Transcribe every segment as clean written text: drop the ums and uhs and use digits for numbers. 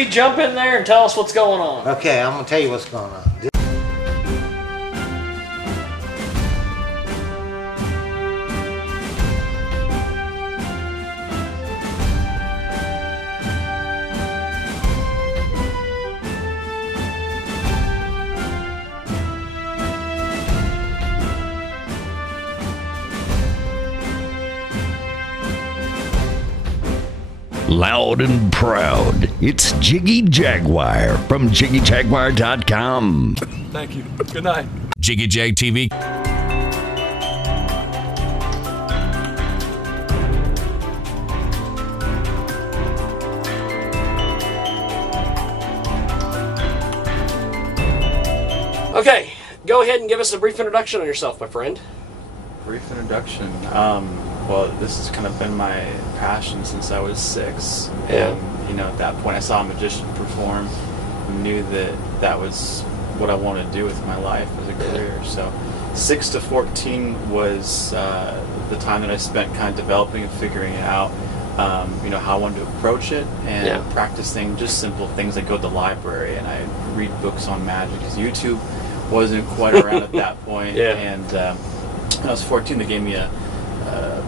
Jump in there and tell us what's going on. Okay, I'm gonna tell you what's going on. Loud and proud, it's Jiggy Jaguar from JiggyJaguar.com. Thank you. Good night. Jiggy Jag TV. Okay, go ahead and give us a brief introduction on yourself, my friend. Brief introduction. Well, this has kind of been my passion since I was 6. Yeah. And, you know, at that point I saw a magician perform and knew that that was what I wanted to do with my life as a career. So 6 to 14 was the time that I spent kind of developing and figuring it out, you know, how I wanted to approach it and practicing just simple things like go to the library and I read books on magic because YouTube wasn't quite around at that point. And when I was 14, they gave me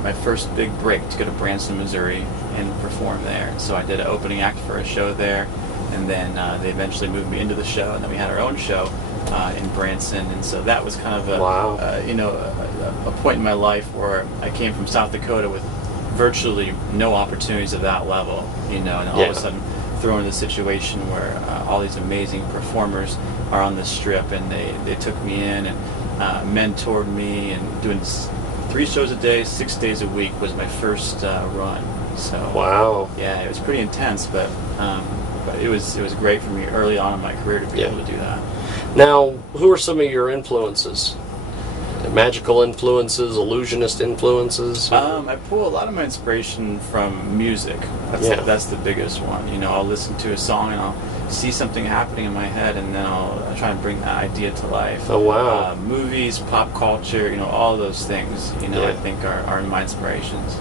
my first big break to go to Branson, Missouri and perform there. So I did an opening act for a show there, and then they eventually moved me into the show, and then we had our own show in Branson. And so that was kind of a, you know, a point in my life where I came from South Dakota with virtually no opportunities of that level, you know, and all of a sudden thrown in a situation where all these amazing performers are on the strip, and they took me in and mentored me, and doing 3 shows a day, 6 days a week was my first run. So yeah, it was pretty intense, but it was great for me early on in my career to be able to do that. Now, who are some of your influences? Magical influences, illusionist influences? I pull a lot of my inspiration from music. That's the biggest one. You know, I'll listen to a song and I'll see something happening in my head, and then I'll try and bring that idea to life. Oh, wow. Movies, pop culture, you know, all those things, you know, I think are my inspirations.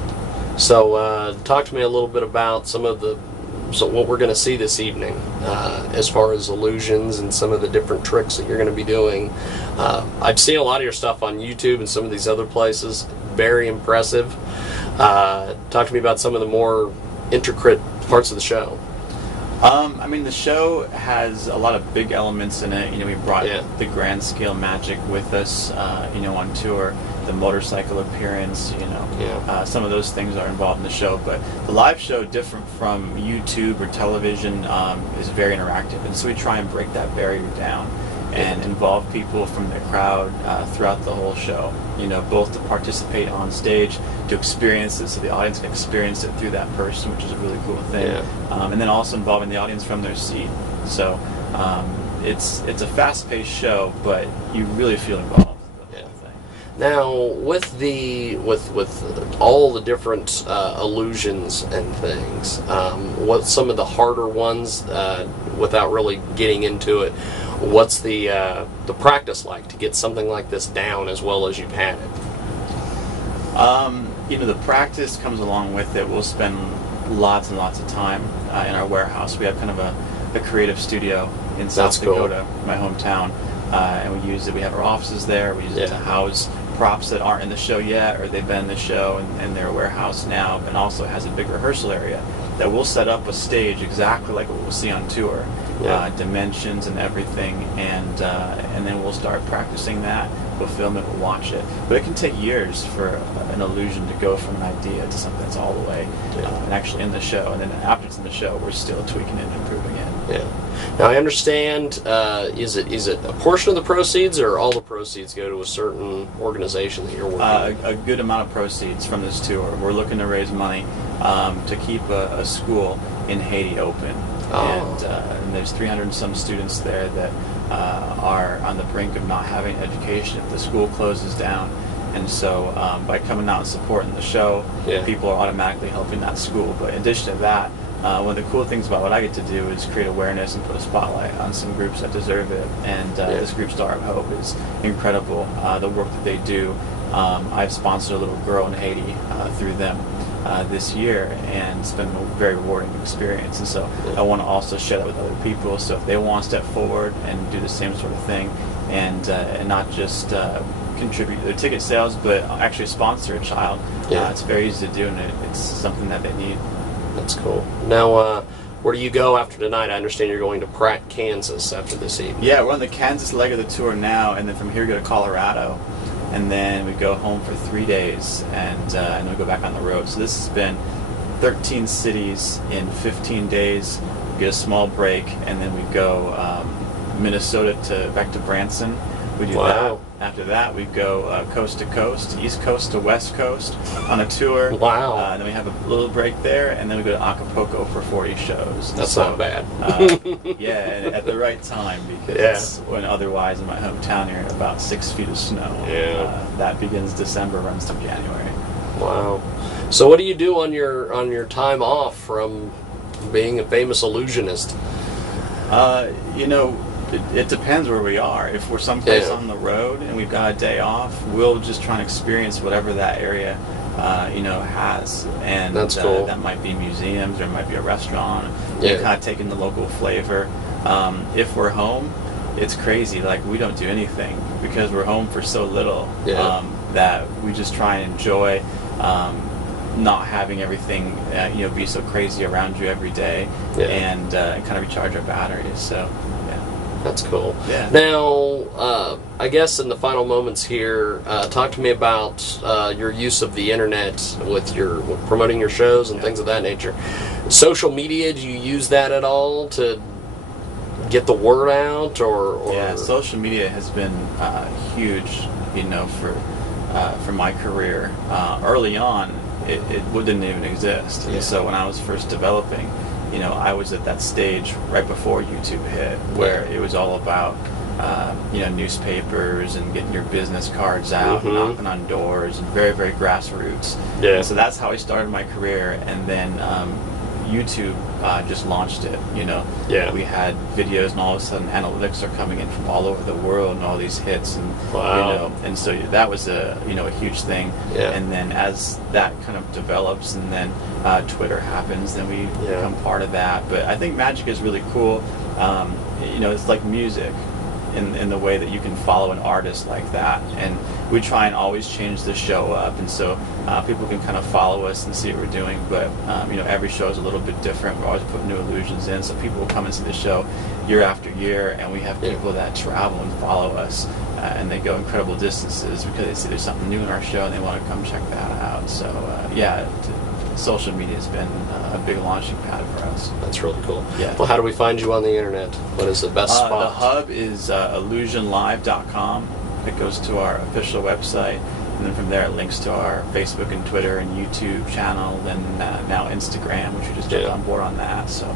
So, talk to me a little bit about some of what we're going to see this evening, as far as illusions and some of the different tricks that you're going to be doing. I've seen a lot of your stuff on YouTube and some of these other places. Very impressive. Talk to me about some of the more intricate parts of the show. I mean, the show has a lot of big elements in it. You know, we brought the grand scale magic with us, you know, on tour. The motorcycle appearance, you know, some of those things are involved in the show. But the live show, different from YouTube or television, is very interactive. And so we try and break that barrier down and involve people from the crowd throughout the whole show, you know, both to participate on stage, to experience it so the audience can experience it through that person, which is a really cool thing. And then also involving the audience from their seat. So it's a fast-paced show, but you really feel involved. Now, with all the different illusions and things, what's some of the harder ones, without really getting into it, what's the practice like to get something like this down as well as you've had it? You know, the practice comes along with it. We'll spend lots and lots of time in our warehouse. We have kind of a creative studio in South Dakota, my hometown, and we use it. We have our offices there. We use it to house props that aren't in the show yet, or they've been in the show and they're a warehouse now, and also has a big rehearsal area that we'll set up a stage exactly like what we'll see on tour, dimensions and everything, and then we'll start practicing that. We'll film it, we'll watch it, but it can take years for an illusion to go from an idea to something that's all the way and actually in the show, and then after it's in the show we're still tweaking it and improving it. Now I understand, is it a portion of the proceeds, or all the proceeds go to a certain organization that you're working with? A good amount of proceeds from this tour. We're looking to raise money to keep a school in Haiti open. And there's 300 and some students there that are on the brink of not having education if the school closes down. And so by coming out and supporting the show, people are automatically helping that school. But in addition to that, one of the cool things about what I get to do is create awareness and put a spotlight on some groups that deserve it. And this group, Star of Hope, is incredible. The work that they do. I've sponsored a little girl in Haiti through them. this year, and it's been a very rewarding experience. And so I want to also share that with other people. So if they want to step forward and do the same sort of thing, and not just contribute to their ticket sales, but actually sponsor a child, it's very easy to do, and it's something that they need. That's cool. Now, where do you go after tonight? I understand you're going to Pratt, Kansas after this evening. Yeah, we're on the Kansas leg of the tour now, and then from here we go to Colorado, and then we go home for 3 days, and then we go back on the road. So this has been 13 cities in 15 days. We get a small break, and then we go Minnesota back to Branson. We do that. After that, we go coast to coast, east coast to west coast on a tour. Wow. And then we have a little break there, and then we go to Acapulco for 40 shows. That's not bad. Yeah, and at the right time, because when otherwise in my hometown here, about 6 feet of snow. Yeah. That begins December, runs to January. Wow. So what do you do on your time off from being a famous illusionist? It depends where we are. If we're someplace on the road and we've got a day off, we'll just try and experience whatever that area, has. And that's cool. That might be museums, or it might be a restaurant. Yeah. You kind of take in the local flavor. If we're home, it's crazy. Like, we don't do anything because we're home for so little that we just try and enjoy not having everything, be so crazy around you every day, and kind of recharge our batteries. So. That's cool. Yeah. Now, I guess in the final moments here, talk to me about your use of the internet with promoting your shows and things of that nature. Social media, do you use that at all to get the word out, or? Yeah, social media has been huge, for my career. Early on, it didn't even exist. And so when I was first developing, I was at that stage right before YouTube hit, where it was all about, newspapers and getting your business cards out, and knocking on doors, and very, very grassroots. Yeah. And so that's how I started my career, and then YouTube just launched it. Yeah. We had videos, and all of a sudden analytics are coming in from all over the world, and all these hits, and and so that was a huge thing. Yeah. And then as that kind of develops, and then Twitter happens, then we become part of that. But I think magic is really cool. It's like music in the way that you can follow an artist like that, and we try and always change the show up, and so people can kind of follow us and see what we're doing. But every show is a little bit different. We're always putting new illusions in, so people will come and see the show year after year, and we have people that travel and follow us, and they go incredible distances because they see there's something new in our show and they want to come check that out. So social media has been a big launching pad for us. That's really cool. Yeah. Well, how do we find you on the internet? What is the best spot? The hub is illusionlive.com. It goes to our official website, and then from there it links to our Facebook and Twitter and YouTube channel, and now Instagram, which we just jumped on board on that. So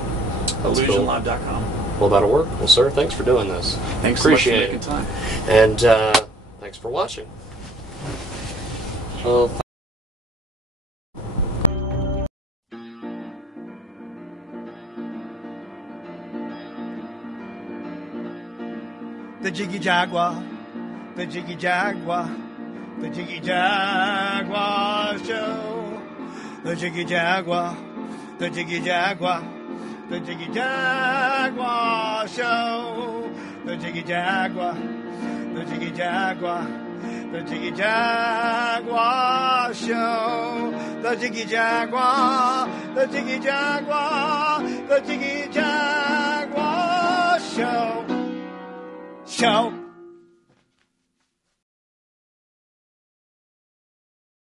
illusionlive.com. Well, that'll work. Well, sir, thanks for doing this. Thanks Appreciate so much for it. making time. And thanks for watching. Well, the Jiggy Jaguar, the Jiggy Jaguar, the Jiggy Jaguar show. The Jiggy Jaguar, the Jiggy Jaguar, the Jiggy Jaguar show. The Jiggy Jaguar, the Jiggy Jaguar, the Jiggy Jaguar show. The Jiggy Jaguar, the Jiggy Jaguar, the Jiggy Jaguar show.